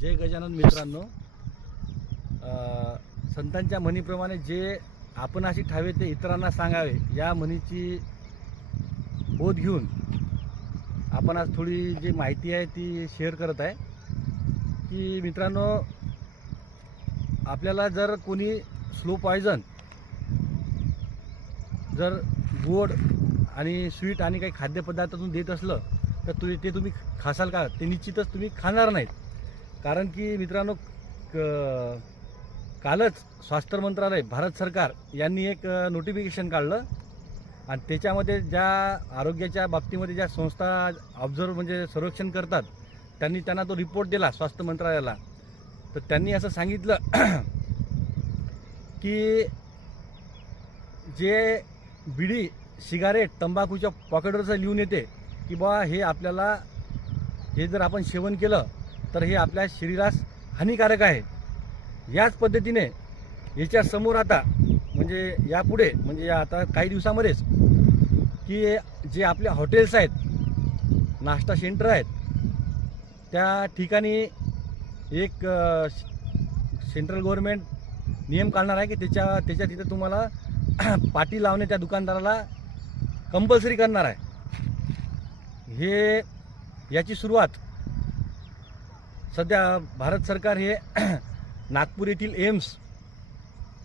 जय गजानन मित्रांनो, संतांच्या म्हणीप्रमाणे जे आपण अशी ठावे ते इतरांना सांगावे या म्हणीची बोध घेऊन आपण आज थोडी जी माहिती आहे ती शेअर करत आहे की मित्रांनो, आपल्याला जर कोणी स्लो पॉयझन जर गोड आणि स्वीट आणि काही खाद्यपदार्थातून देत असलं तर ते तुम्ही खासाल का? ते निश्चितच तुम्ही खाणार नाहीत. कारण की मित्रांनो, कालच स्वास्थ्य मंत्रालय भारत सरकार यांनी एक नोटिफिकेशन काढलं आणि त्याच्यामध्ये ज्या आरोग्याच्या बाबतीमध्ये ज्या संस्था ऑब्झर्व म्हणजे सर्वेक्षण करतात त्यांना तो रिपोर्ट दिला स्वास्थ्य मंत्रालयाला. तर त्यांनी असं सांगितलं की जे बिडी सिगारेट तंबाखूच्या पॉकेटवरचं लिहून येते की बा हे आपल्याला हे जर आपण सेवन केलं तर हे आपल्या शरीरास हानिकारक आहे, याच पद्धतीने याच्या समोर आता म्हणजे यापुढे म्हणजे आता काही दिवसामध्येच की जे आपले हॉटेल्स आहेत, नाश्ता सेंटर आहेत, त्या ठिकाणी एक सेंट्रल गव्हर्नमेंट नियम काढणार आहे की त्याच्या तिथे तुम्हाला पाटी लावणे त्या दुकानदाराला कंपल्सरी करणार आहे. याची सुरुवात सध्या भारत सरकार हे नागपूर येथील एम्स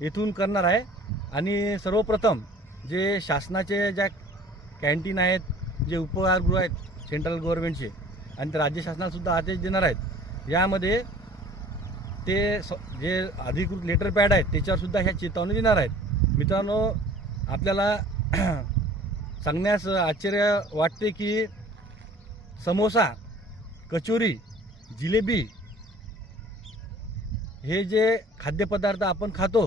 येथून करणार आहे. आणि सर्वप्रथम जे शासनाचे ज्या कॅन्टीन आहेत, जे उपहारगृह आहेत सेंट्रल गव्हर्नमेंटचे आणि ते राज्य शासनासुद्धा आदेश देणार आहेत, यामध्ये ते जे अधिकृत लेटर पॅड आहेत त्याच्यावरसुद्धा ह्या चेतावणी देणार आहेत. मित्रांनो, आपल्याला सांगण्यास आश्चर्य वाटते की समोसा, कचोरी, जिलेबी हे जे खाद्यपदार्थ आपण खातो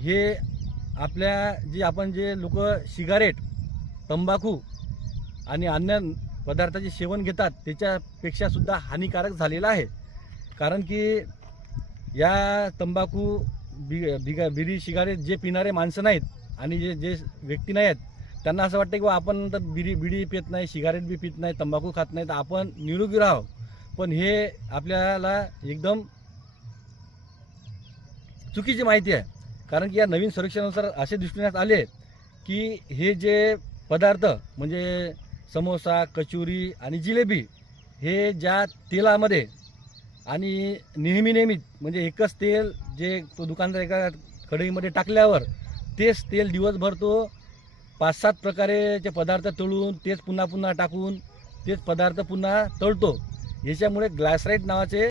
हे आपल्या आपण जे लोक सिगारेट, तंबाखू आणि अन्य पदार्थाचे सेवन घेतात त्याच्यापेक्षा सुद्धा हानिकारक झालेला आहे. कारण की या तंबाखू, बिडी, सिगारेट जे पिणारे माणसं नाहीत आणि जे व्यक्ती नाही आहेत त्यांना असं वाटतं की आपण तर बिडी पित नाही, सिगारेट बी पित नाही, तंबाखू खात नाही तर आपण निरोगी राहावं. पण हे आपल्याला एकदम चुकीची माहिती आहे. कारण की या नवीन सर्वेक्षणानुसार असे दिसून येत आले की हे जे पदार्थ म्हणजे समोसा, कचोरी आणि जिलेबी हे ज्या तेलामध्ये आणि नेहमी म्हणजे एकच तेल जे तो दुकानदार एका कढईमध्ये टाकल्यावर तेच तेल दिवसभर तो 5-7 प्रकारेचे पदार्थ तळून तेच पुन्हा टाकून तेच पदार्थ पुन्हा तळतो. याच्यामुळे ग्लायसराइड नावाचे